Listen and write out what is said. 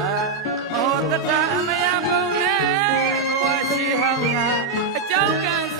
ဩတတအမယဘုံနဲ့ဘဝရှိဟောင်းကအကြောင်းကံစ